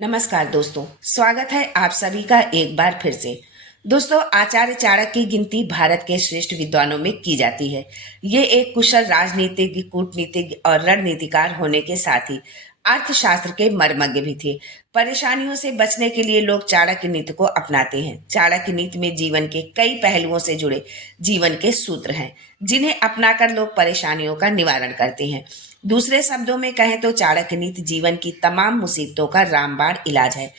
नमस्कार दोस्तों, स्वागत है आप सभी का एक बार फिर से। दोस्तों, आचार्य चाणक्य की गिनती भारत के श्रेष्ठ विद्वानों में की जाती है। ये एक कुशल राजनीतिज्ञ, कूटनीतिज्ञ और रणनीतिकार होने के साथ ही अर्थशास्त्र के मर्मज्ञ भी थे। परेशानियों से बचने के लिए लोग चाणक्य नीति को अपनाते हैं। चाणक्य नीति में जीवन के कई पहलुओं से जुड़े जीवन के सूत्र हैं, जिन्हें अपनाकर लोग परेशानियों का निवारण करते हैं। दूसरे शब्दों में कहें तो चाणक्य नीति जीवन की तमाम मुसीबतों का रामबाण इलाज है।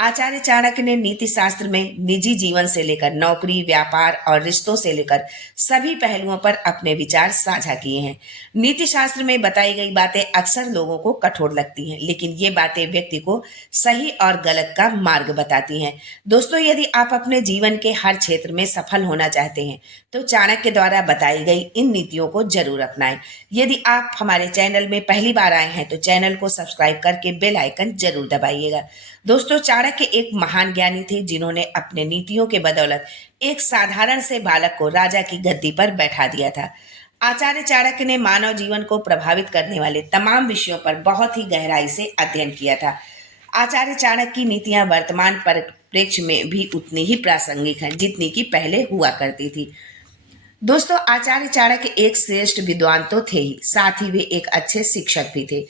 आचार्य चाणक्य ने नीति शास्त्र में निजी जीवन से लेकर नौकरी, व्यापार और रिश्तों से लेकर सभी पहलुओं पर अपने विचार साझा किए हैं। नीति शास्त्र में बताई गई बातें अक्सर लोगों को कठोर लगती हैं, लेकिन ये बातें व्यक्ति को सही और गलत का मार्ग बताती हैं। दोस्तों, यदि आप अपने जीवन के हर क्षेत्र में सफल होना चाहते हैं तो चाणक्य द्वारा बताई गई इन नीतियों को जरूर अपनाएं। यदि आप हमारे चैनल में पहली बार आए हैं तो चैनल को सब्सक्राइब करके बेल आइकन जरूर दबाइएगा। दोस्तों, चाणक्य एक महान ज्ञानी थे जिन्होंने अपने नीतियों के बदौलत एक साधारण से बालक को राजा की गद्दी पर बैठा दिया था। आचार्य चाणक्य ने मानव जीवन को प्रभावित करने वाले तमाम विषयों पर बहुत ही गहराई से अध्ययन किया था। आचार्य चाणक्य की नीतियां वर्तमान परिप्रेक्ष्य में भी उतनी ही प्रासंगिक हैं जितनी कि पहले हुआ करती थी। दोस्तों, आचार्य चाणक्य एक श्रेष्ठ विद्वान तो थे ही, साथ ही वे एक अच्छे शिक्षक भी थे।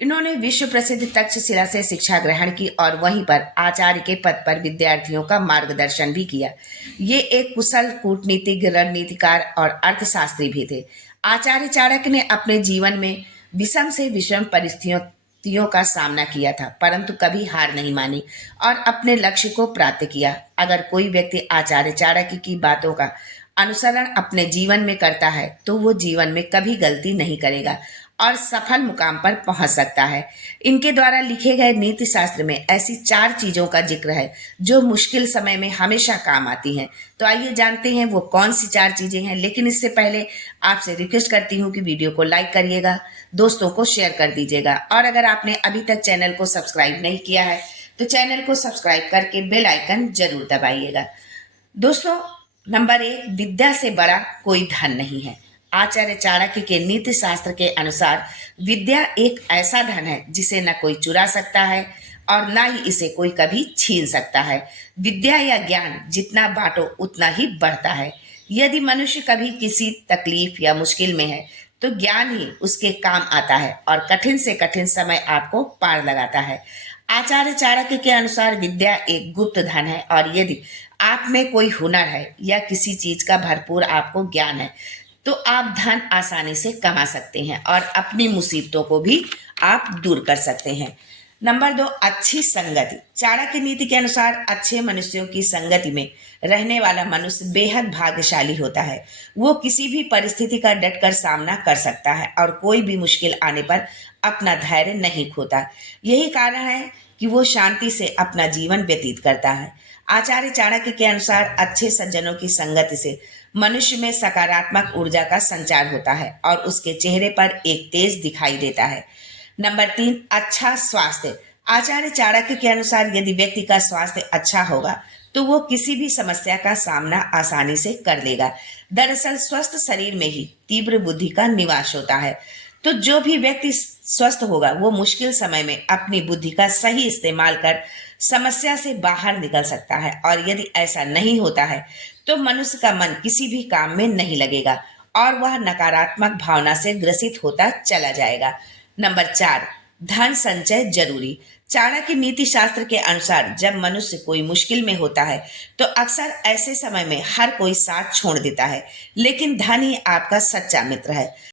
इन्होंने विश्व प्रसिद्ध तक्षशिला से शिक्षा ग्रहण की और वहीं पर आचार्य के पद पर विद्यार्थियों का मार्गदर्शन भी किया। ये एक कुशल कूटनीतिज्ञ, रणनीतिकार और अर्थशास्त्री भी थे। आचार्य चाणक्य ने अपने जीवन में विषम से विषम परिस्थितियों का सामना किया था, परंतु कभी हार नहीं मानी और अपने लक्ष्य को प्राप्त किया। अगर कोई व्यक्ति आचार्य चाणक्य की बातों का अनुसरण अपने जीवन में करता है तो वो जीवन में कभी गलती नहीं करेगा और सफल मुकाम पर पहुंच सकता है। इनके द्वारा लिखे गए नीति शास्त्र में ऐसी 4 चीजों का जिक्र है जो मुश्किल समय में हमेशा काम आती हैं। तो आइए जानते हैं वो कौन सी 4 चीजें हैं। लेकिन इससे पहले आपसे रिक्वेस्ट करती हूँ कि वीडियो को लाइक करिएगा, दोस्तों को शेयर कर दीजिएगा और अगर आपने अभी तक चैनल को सब्सक्राइब नहीं किया है तो चैनल को सब्सक्राइब करके बेल आइकन जरूर दबाइएगा। दोस्तों, नंबर 1, विद्या से बड़ा कोई धन नहीं है। आचार्य चाणक्य के नीति शास्त्र के अनुसार विद्या एक ऐसा धन है जिसे न कोई चुरा सकता है और न ही इसे कोई कभी छीन सकता है। विद्या या ज्ञान जितना बांटो उतना ही बढ़ता है। यदि मनुष्य कभी किसी तकलीफ या मुश्किल में है तो ज्ञान ही उसके काम आता है और कठिन से कठिन समय आपको पार लगाता है। आचार्य चाणक्य के अनुसार विद्या एक गुप्त धन है और यदि आप में कोई हुनर है या किसी चीज का भरपूर आपको ज्ञान है तो आप धन आसानी से कमा सकते हैं और अपनी मुसीबतों को भी आप दूर कर सकते हैं। नंबर 2, अच्छी संगति। चाणक्य नीति के अनुसार अच्छे मनुष्यों की संगति में रहने वाला मनुष्य बेहद भाग्यशाली होता है। वो किसी भी परिस्थिति का डटकर सामना कर सकता है और कोई भी मुश्किल आने पर अपना धैर्य नहीं खोता। यही कारण है कि वो शांति से अपना जीवन व्यतीत करता है। आचार्य चाणक्य के अनुसार अच्छे सज्जनों की संगति से मनुष्य में सकारात्मक ऊर्जा का संचार होता है और उसके चेहरे पर एक तेज दिखाई देता है। नंबर 3, अच्छा स्वास्थ्य। आचार्य चाणक्य के अनुसार यदि व्यक्ति का स्वास्थ्य अच्छा होगा तो वो किसी भी समस्या का सामना आसानी से कर लेगा। दरअसल स्वस्थ शरीर में ही तीव्र बुद्धि का निवास होता है। तो जो भी व्यक्ति स्वस्थ होगा वो मुश्किल समय में अपनी बुद्धि का सही इस्तेमाल कर समस्या से बाहर निकल सकता है और यदि ऐसा नहीं होता है तो मनुष्य का मन किसी भी काम में नहीं लगेगा और वह नकारात्मक भावना से ग्रसित होता चला जाएगा। नंबर 4, धन संचय जरूरी। चाणक्य नीति शास्त्र के अनुसार जब मनुष्य कोई मुश्किल में होता है तो अक्सर ऐसे समय में हर कोई साथ छोड़ देता है, लेकिन धन ही आपका सच्चा मित्र है।